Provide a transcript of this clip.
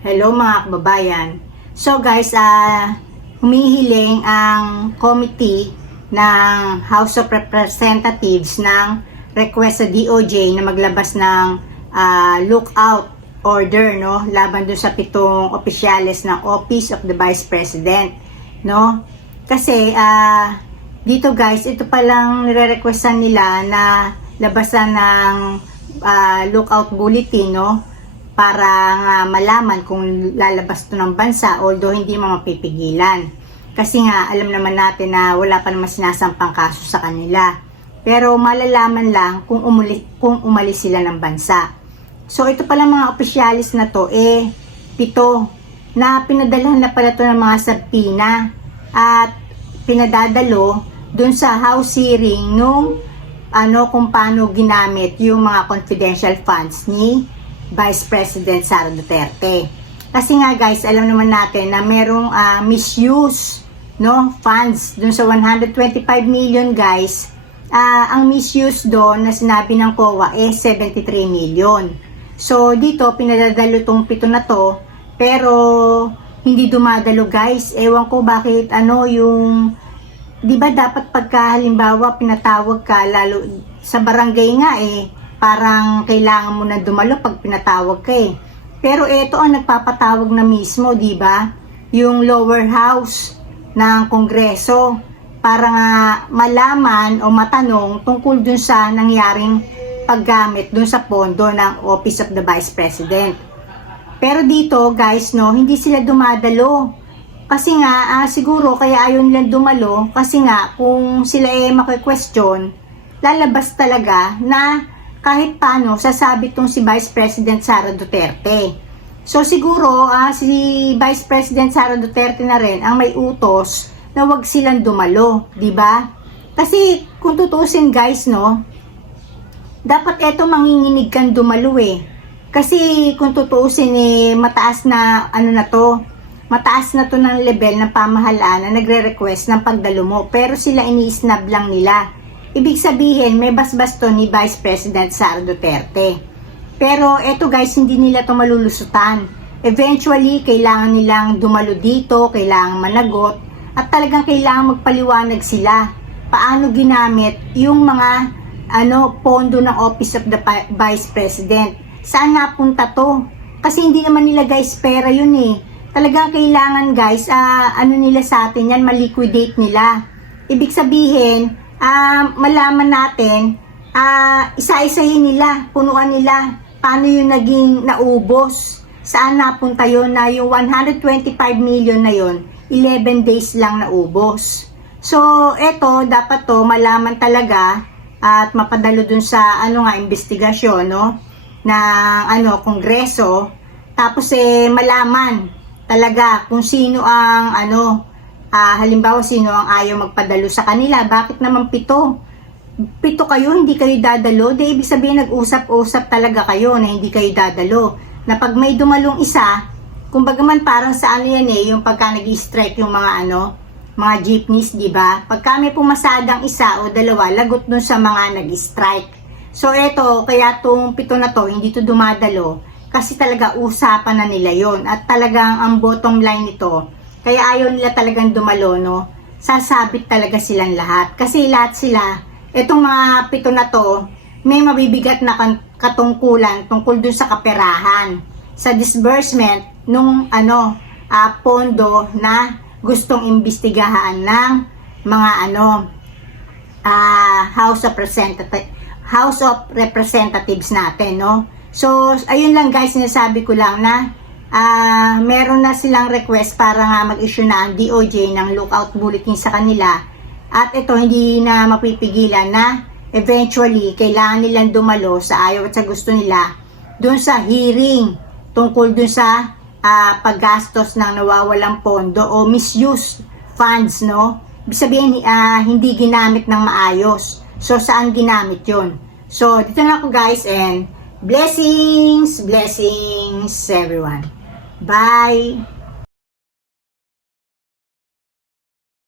Hello mga kababayan. So guys, humihiling ang committee ng House of Representatives ng request sa DOJ na maglabas ng lookout order, no, laban doon sa 7 opisyales ng Office of the Vice President, no? Kasi dito guys, ito palang nire-requestan nila na labasan ng lookout bulletin, no, para malaman kung lalabas to ng bansa, although hindi mo mapipigilan. Kasi nga, alam naman natin na wala pa naman sinasampang kaso sa kanila. Pero malalaman lang kung umalis sila ng bansa. So, ito pala mga opisyalis na to, 7 na pinadalhan na pala to ng mga sabpina at pinadadalo dun sa House hearing nung kung paano ginamit yung mga confidential funds ni Vice President Sara Duterte. Kasi nga guys, alam naman natin na merong misuse, no, funds dun sa 125 million guys. Ang misuse doon na sinabi ng COA is 73 million. So dito pinadadalo tong 7 na to, pero hindi dumadalo guys. Ewan ko bakit yung, di ba dapat pagka halimbawa pinatawag ka, lalo sa barangay nga parang kailangan mo na dumalo pag pinatawag ka Pero ito ang nagpapatawag na mismo, di ba? Yung lower house ng Kongreso para nga malaman o matanong tungkol dun sa nangyaring paggamit dun sa pondo ng Office of the Vice President. Pero dito, guys, no, hindi sila dumadalo. Kasi nga, siguro kaya ayaw nilang dumalo kasi nga kung sila maki-question, lalabas talaga na kahit paano sasabi tong si Vice President Sara Duterte. So siguro si Vice President Sara Duterte na rin ang may utos na wag silang dumalo, di ba? Kasi kung tutusin guys, no, dapat eto manginginig kang dumalo Kasi kung tutusin mataas na mataas na to ng level ng pamahalaan na nagre-request ng pagdalo mo, pero sila ini-snub lang nila. Ibig sabihin, may basbas to ni Vice President Sara Duterte. Pero eto guys, hindi nila to malulusutan. Eventually, kailangan nilang dumalo dito, kailangan managot, at talagang kailangan magpaliwanag sila paano ginamit yung mga pondo ng Office of the Vice President. Saan napunta to? Kasi hindi naman nila guys pera yun Talagang kailangan guys, nila sa atin yan, maliquidate nila. Ibig sabihin, malaman natin, isa-isahin nila, punuan nila, paano yung naging naubos, saan napunta yun na yung 125 million na yun, 11 days lang naubos. So, eto, dapat to malaman talaga at mapadalo dun sa investigasyon, no, ng Kongreso, tapos malaman talaga kung sino ang halimbawa sino ang ayaw magpadalo sa kanila. Bakit naman 7 kayo, hindi kayo dadalo? Di ibig sabihin nag-usap-usap talaga kayo na hindi kayo dadalo. Na pag may dumalong isa, kumbaga man parang sa yan yung pagka nag-strike yung mga jeepneys, di ba? Pagka may pumasadang isa o dalawa, lagot dun sa mga nag-strike. So eto, kaya tong 7 na to, hindi to dumadalo kasi talaga usapan na nila yon. At talagang ang bottom line nito, kaya ayaw nila talagang dumalo, no? Sasabit talaga silang lahat. Kasi lahat sila, itong mga 7 na to, may mabibigat na katungkulan tungkol dun sa kaperahan, sa disbursement nung pondo na gustong imbestigahan ng mga House of Representatives natin, no? So, ayun lang guys, sinasabi ko lang na meron na silang request para nga mag-issue na ang DOJ ng lookout bulletin sa kanila. At ito, hindi na mapipigilan na eventually kailangan nilang dumalo sa ayaw at sa gusto nila dun sa hearing tungkol dun sa paggastos ng nawawalang pondo o misuse funds, no? Ibig sabihin, hindi ginamit ng maayos. So, saan ginamit yun? So, dito na ako guys, and blessings everyone. Bye!